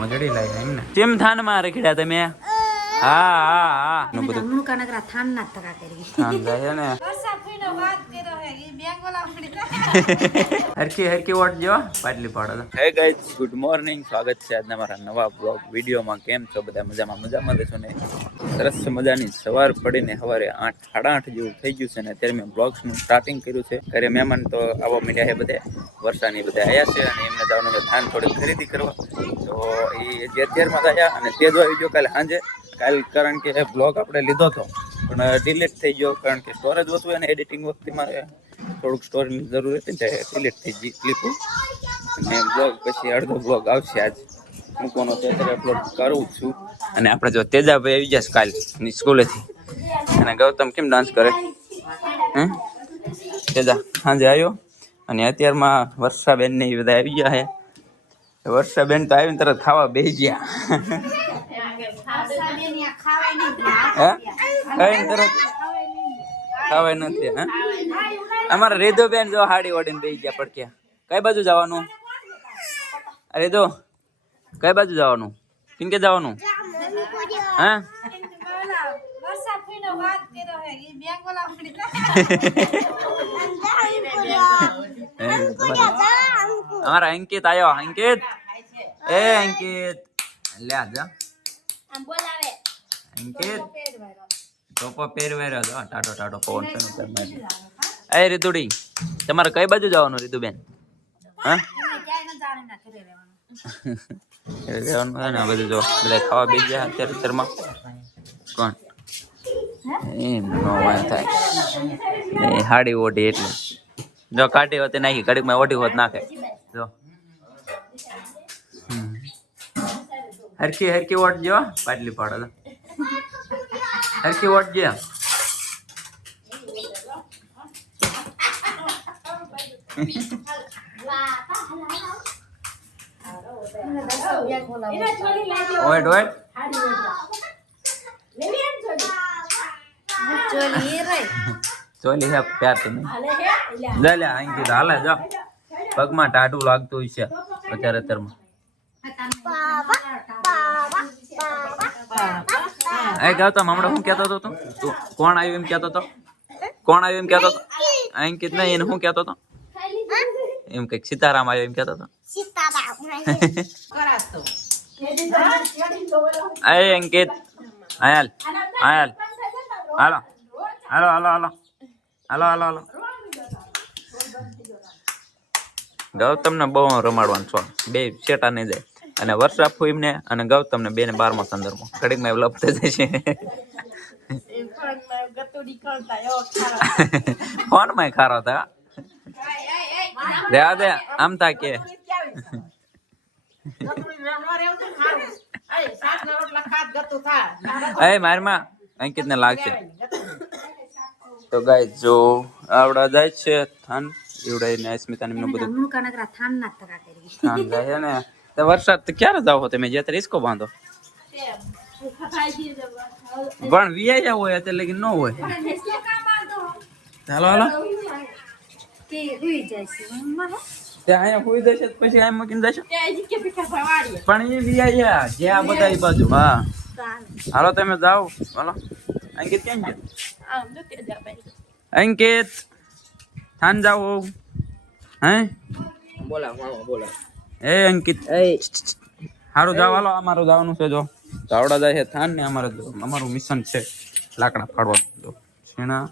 મોજડી લાવી એમ ને કેમ થાન માં રખડ્યા તમે હા હા હા નું બધું મુકા નગરા થાન ના તકા કરી થાન જાય ને વર્ષા ફીનો વાત કર્યો હે ઈ બેંક વાળા પડી હરકી હરકી વોટ જો પાટલી પાડો હે ગાઈઝ ગુડ મોર્નિંગ સ્વાગત છે આજના મારા નવા બ્લોગ વિડીયોમાં કેમ છો બધા મજામાં છો ને સરસ મજાની સવાર પડીને સવારે 8 8:30 જેવું થઈ ગયું છે ને અત્યારે મેં બ્લોગ્સનું સ્ટાર્ટિંગ કર્યું છે ઘરે મહેમાન તો આવવા માંડ્યા છે બધે વર્ષાની બધા આવ્યા છે અને એમને જવાનું છે ધાન થોડી ખરીદી કરવા તો એ જે અત્યારમાં આવ્યા અને તે જો આવી ગયો કાલે સાંજે કાલ કારણ કે બ્લોગ આપણે લીધો હતો પણ ડિલીટ થઈ ગયો કારણ કે સ્ટોરેજ ઓછું હોય ને એડિટિંગ વખતે મારે થોડુંક સ્ટોરેજની જરૂર હતી ને ડિલીટ થઈ ગઈ ક્લિપો અને બ્લોગ પછી અડધો બ્લોગ આવશે આજ મૂકવાનો તો અત્યારે અપલોડ કરું છું અને આપણે જો તેજાભાઈ આવી જશે કાલ સ્કૂલેથી અને ગૌતમ કેમ ડાન્સ કરે તેજા સાંજે આવ્યો અને અત્યારમાં વર્ષાબેન ને એ બધા આવી ગયા છે વર્ષાબેન તો આવીને તરત ખાવા બેસી ગયા ખાવાય નથી હા અમારા રેધો બેન જો હાડી ઓડીને બેસી ગયા પડક્યા કઈ બાજુ જવાનું રેધો કઈ બાજુ જવાનું કેમ કે જવાનું હા અમારા અંકિત આયો અંકિત એ અંકિત લે આજા અંકિત ટોપો પહેરવેરો જો ટાટો ટાટો ફોન એ રીતુડી તમારે કઈ બાજુ જવાનું રીતુબેન હા રહેવાનું ને બધું જો બધા ખાવા બેસી ગયા અત્યારે અત્યારમાં કોણ એમ નો વાય થાય હાડી ઓઢી એટલે જો કાઢી હોતે નાખી ઘડીકમાં ઓઢી હોત નાખે જો હરકી હરકી ઓઢ જો પાટલી પાડો હરકી ઓઢ જે ઓઈડ ઓઈડ ચોલી હે પ્યાર તમે લે લે અંકિત હાલે જો પગમાં ટાટું લાગતું હોય છે અત્યારે અત્યારમાં એ ગૌતમ હમણાં હું કહેતો હતો તું કોણ આવ્યું એમ કહેતો હતો કોણ આવ્યું એમ કહેતો હતો અંકિત નહીં એને હું કહેતો હતો એમ કઈક સીતારામ આવ્યો એમ કહેતો હતો એ અંકિત આયાલ આયાલ હાલો હાલો હાલો હાલો હાલો હાલો હાલો ગૌતમ ને બહુ રમાડવાનું છો બે શેટા નહીં જાય અને વર્ષા ફૂઈ ને અને ગૌતમ ને બે ને 12મા સંદર્ભમાં ઘડીકમાં એવું લપતે જાય છે ફોન માં ખારો હતા દે આમ તા કે એ મારમાં અંકિત ને લાગશે તો ગાય જો આવડા જાય છે થાન એવડા ને સ્મિતા ને બધું મુકા નગરા થાન ના તકા કરી થાન જાય ને તો વરસાદ તો ક્યારે જાવ તમે જે રિસ્કો બાંધો પણ વીઆઈ હોય એટલે લગી ન હોય હાલો હાલો ત્યાં અહીંયા હોઈ જશે પછી આમ મૂકીને જશો પણ એ વીઆઈ જે આ બધા એ બાજુ હા હાલો તમે જાઓ હાલો અંકિત કેમ છે અંકિત થાન જાઓ હે બોલા એ અંકિત સારું જાવ હાલો અમારું જવાનું છે જો ચાવડા જાય છે થાન ને અમારું મિશન છે લાકડા ફાડવાનું જો છીણા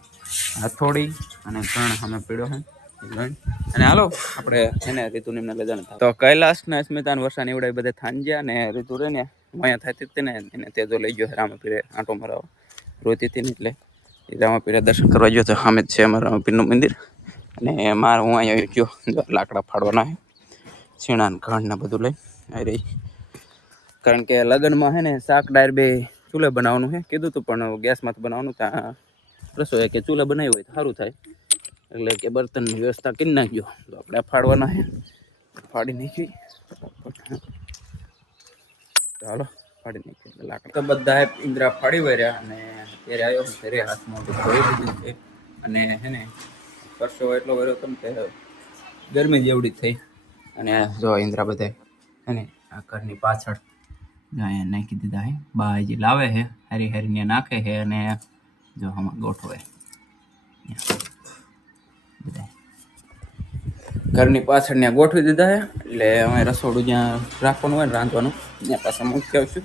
હથોડી અને ઘણ અમે પીડ્યો છે અને હાલો આપણે એને રીતુ ને લઈ જવાનું તો કૈલાસ ને સ્મિતા ને વર્ષા ને એવડા બધા થાન ગયા ને રીતુ રે ને અહીંયા થતી હતી ને એને તેજો લઈ ગયો રામાપીરે આંટો મરાવો રોતી હતી ને એટલે રામાપીરે દર્શન કરવા ગયો તો સામે જ છે અમારા રામાપીરનું મંદિર અને મારે હું અહીંયા ગયો લાકડા ફાડવાના છે છીણા ને ઘણ ને બધું લઈ આવી રહી કારણ કે લગ્નમાં હે ને શાક ડાયર બે ચૂલે બનાવવાનું છે કીધું હતું પણ ગેસમાં બનાવવાનું ત્યાં રસોઈ કે ચૂલે બનાવ્યું હોય તો સારું થાય એટલે કે બર્તનની વ્યવસ્થા કરી નાખજો તો આપણે ફાડવાના છે ફાડી નાખી ચાલો ફાડી નાખી લાકડા તો બધા ઇન્દ્રા ફાડી વર્યા અને ત્યારે આવ્યો ઘરે હાથમાં ધોઈ દીધું છે અને હે ને પરસો એટલો વર્યો હતો ને કે ગરમી જેવડી થઈ અને જો ઇન્દ્રા બધા હે ને આ ઘરની પાછળ જો અહીંયા નાખી દીધા હે બા હજી લાવે હે હારી હારીને નાખે હે અને જો આમાં ગોઠવે બધા ઘરની પાછળ ત્યાં ગોઠવી દીધા હે એટલે અમે રસોડું જ્યાં રાખવાનું હોય ને રાંધવાનું ત્યાં પાછા મૂકી આવશું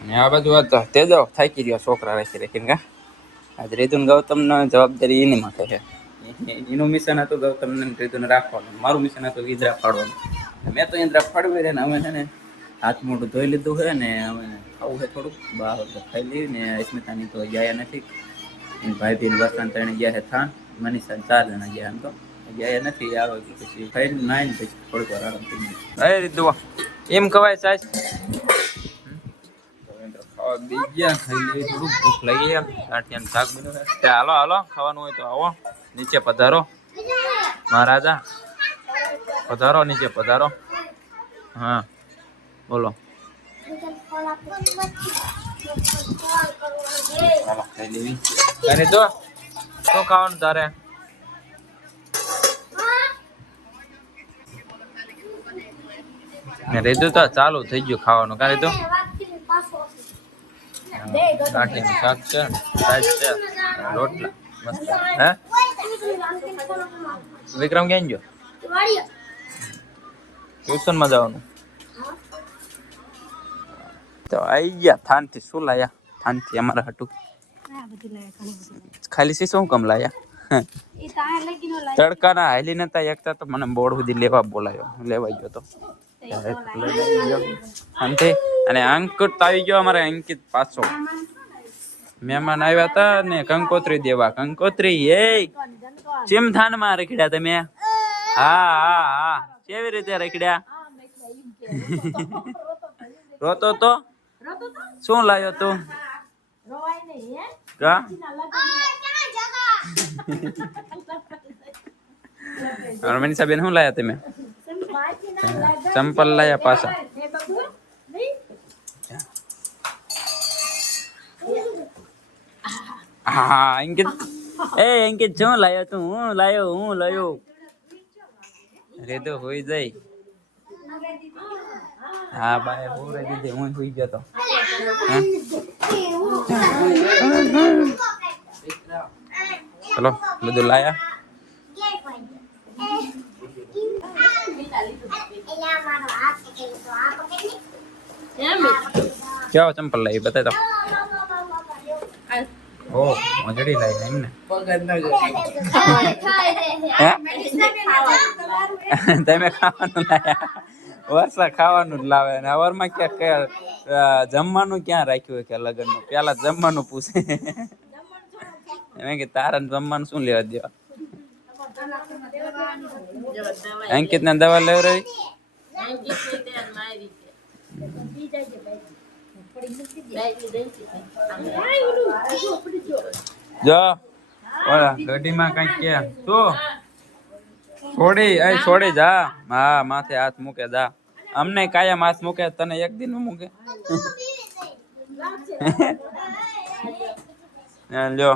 અને આ બાજુ હતા તે જાઓ થાકી રહ્યો છોકરા રાખી રાખીને કા આજ રીતુન ગૌતમને જવાબદારી એની માથે છે એનું મિશન હતું ગૌતમને રીતુને રાખવાનું મારું મિશન હતું ઈદરા ફાડવાનું મેં તો ઈદરા ફાડવી રહે ને અમે છે ને હાથ મોઢું ધોઈ લીધું છે ને અમે ખાવું છે થોડુંક બહાર ખાઈ લઈએ ને અસ્મિતાની તો ગયા નથી એની ભાઈ બહેન વરસાદ ત્રણે ગયા છે થાન મનીષા 4 જણા ગયા એમ તો ગયા નથી આવે પછી ખાઈને નાઈને પછી થોડીક વાર આરામ થઈ ગયો એ રીતુ એમ કવાય સાહેબ બીજા ખાઈ લઈએ થોડુંક ભૂખ લાગી ગાંઠિયાનું શાક બન્યું છે હાલો હાલો ખાવાનું હોય તો આવો નીચે પધારો મહારાજા પધારો નીચે પધારો હા બોલો હાલો ખાઈ લેવી અરે તો શું ખાવાનું તારે રેધું તો ચાલુ થઈ ગયું ખાવાનું કારે તો ગાંઠિયાનું શાક છે રાઈસ છે રોટલા મસ્ત હે વિક્રમ ક્યાં ગયો ટ્યુશનમાં જવાનું તો આવી ગયા થાનથી શું લાયા થાનથી અમારા હાટું ખાલી સી શું કમ લાયા તડકાના હાલી નતા એકતા તો મને બોર્ડ સુધી લેવા બોલાયો લેવા ગયો તો અને અંકિત આવી ગયો અમારે અંકિત પાછો મહેમાન આવ્યા હતા ને કંકોત્રી દેવા કંકોત્રી એ ચેમ થાન માં રખડ્યા તમે હા હા હા કેવી રીતે રખડ્યા રોતો તો શું લાયો તું કા મનીષા બેન શું લાયા તમે ચંપલ લાયા પાછા હા અંકિત અંકિત શું લાયો તું હું લાયો રેતો હોઈ જાય હા ભાઈ હું રહી દીધી હું સુઈ ગયો તો ચલો બધું લાયા ક્યાં ચંપલ લાવી બતાય તો ઓ મજડી લાવી એમને તમે ખાવાનું લાયા વર્ષા ખાવાનું જ લાવે ને અવરમાં ક્યાં જમવાનું ક્યાં રાખ્યું કે લગ્ન નું પેલા જમવાનું પૂછે એમ કે તારા જમવાનું શું લેવા દેવા અંકિત ને દવા લેવ રહી જો ઓલા ગડીમાં કઈ કે તું છોડી જા હા માથે હાથ મૂકે જા અમને કાયમ હાથ મૂકે તને એક દિન મૂકે લ્યો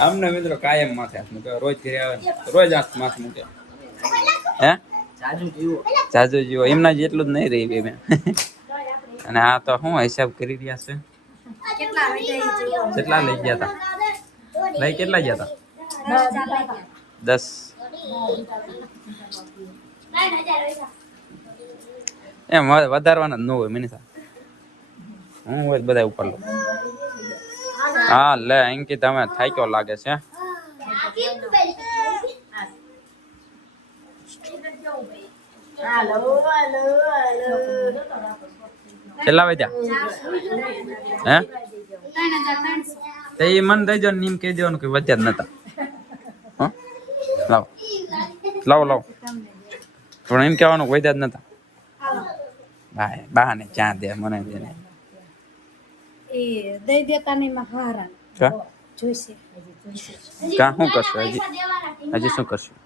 અમને મિત્રો કાયમ માથે હાથ મૂકે રોજ ઘરે આવે રોજ હાથ માથે મૂકે હે જાજુ જીવો એમના જેટલું જ નહીં રહી બેન અને આ તો શું હિસાબ કરી રહ્યા છે કેટલા લઈ ગયા હતા ભાઈ કેટલા ગયા હતા 10 એમ વધારવાના જ ન હોય મિનિસા હું હોય બધા ઉપર લો હા લે અંકિત તમે થાક્યો લાગે છે કેટલા વાગ્યા હે તે મન દઈ દો નીમ કહી દેવાનું કે વધ્યા જ નતા લાવો પણ એમ કહેવાનું વધ્યા જ નતા ભાઈ બહાને ક્યાં દે મને દે ને એ દઈ દેતા નહીં માં હારા જોઈશે કા શું કરશું હજી શું કરશું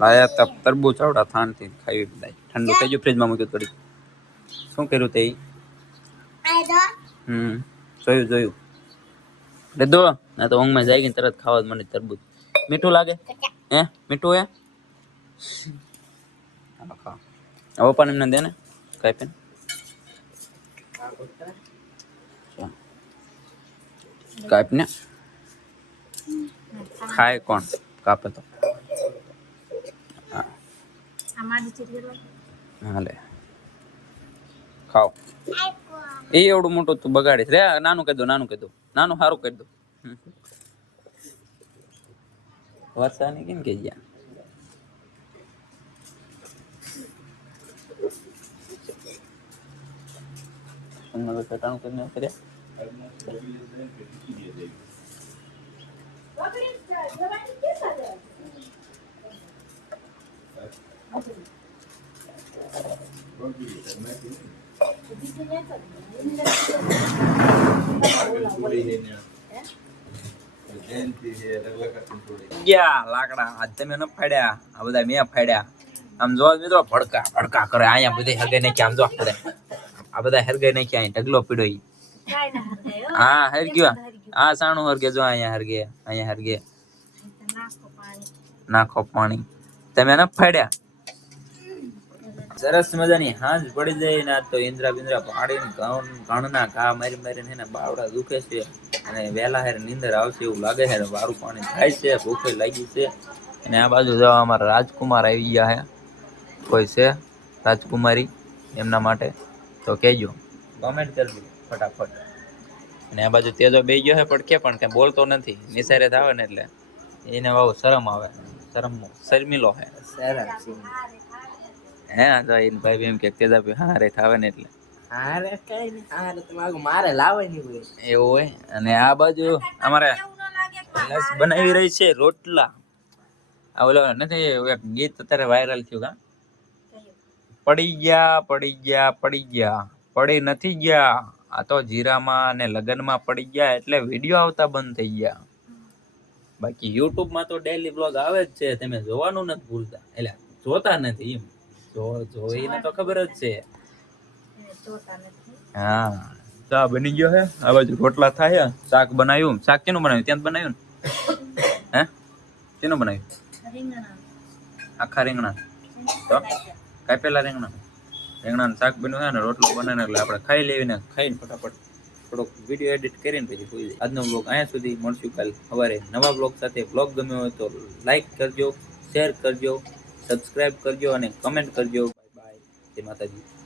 લાયા તપ તરબૂચ આવડા થાનથી ખાવી બધા ઠંડુ થઈ ગયું ફ્રીજમાં મૂક્યું થોડી શું કર્યું તે જોયું લીધો ના તો ઊંઘમાં જાય ગઈ તરત ખાવા મને તરબૂચ મીઠું લાગે હે મીઠું હે હા ખા હવે પણ એમને દે ને કઈ પણ કાપ ને ખાય કોણ કાપે તો હાલે ખાઓ એ એવડું મોટું તું બગાડીશ રે નાનું કહી દો નાનું સારું કહી દો વર્ષાની કેમ કે ગયા ચટાણું કરીને કર્યા લાકડા આજ તમે ન ફાડ્યા આ બધા મેં ફાડ્યા આમ જો મિત્રો ભડકા ભડકા કરે અહીંયા બધે હરગાઈ નાખી આમ જો આ બધા હરગાઈ નાખી અહીં ઢગલો પીડ્યો હા હરગ્યો આ સાણું હરગે જો અહીંયા હરગે નાખો પાણી તમે ન ફાડ્યા સરસ મજાની હાંજ પડી જાય ને તો ઇન્દ્રા બિંદ્રા પાડીને ઘણના ઘા મારી મારીને એના બાવડા દુખે છે અને વહેલા હેર નીંદર આવશે એવું લાગે છે વારું પાણી થાય છે ભૂખે લાગી છે અને આ બાજુ જવા અમારા રાજકુમાર આવી ગયા છે કોઈ છે રાજકુમારી એમના માટે તો કહેજો કોમેન્ટ કરજો ફટાફટ અને આ બાજુ તેજો બે ગયો છે પણ કે પણ કઈ બોલતો નથી નિસારે આવે ને એટલે એને બહુ શરમ આવે શર્મિલો હે હે તો એને ભાઈ એમ કે તેજા ભાઈ હારે થાવે ને એટલે હારે કઈ નહીં હારે તો મારે લાવે નહીં હોય એવું હોય અને આ બાજુ અમારે બનાવી રહી છે રોટલા આ ઓલો નથી એક ગીત અત્યારે વાયરલ થયું કા પડી ગયા પડી નથી ગયા આ તો જીરામાં અને લગનમાં પડી ગયા એટલે વિડીયો આવતા બંધ થઈ ગયા બાકી યુટ્યુબ માં તો ડેલી બ્લોગ આવે જ છે તમે જોવાનું નથી ભૂલતા એટલે જોતા નથી એમ જોઈને તો ખબર જ છે હા ચા બની ગયો હે આ બાજુ રોટલા થાય શાક બનાવ્યું શાક કેનું બનાવ્યું ત્યાં બનાવ્યું ને હે કેનું બનાવ્યું આખા રીંગણા તો કાપેલા રીંગણાનું શાક બન્યું છે ને રોટલો બનાવીને એટલે આપણે ખાઈ લેવીને ખાઈને ફટાફટ થોડોક વિડીયો એડિટ કરીને પછી સુઈ જાય આજનો બ્લોગ અહીંયા સુધી મળશું કાલે સવારે નવા બ્લોગ સાથે બ્લોગ ગમ્યો હોય તો લાઈક કરજો શેર કરજો સબસ્ક્રાઇબ કરજો અને કમેન્ટ કરજો બાય બાય જય માતાજી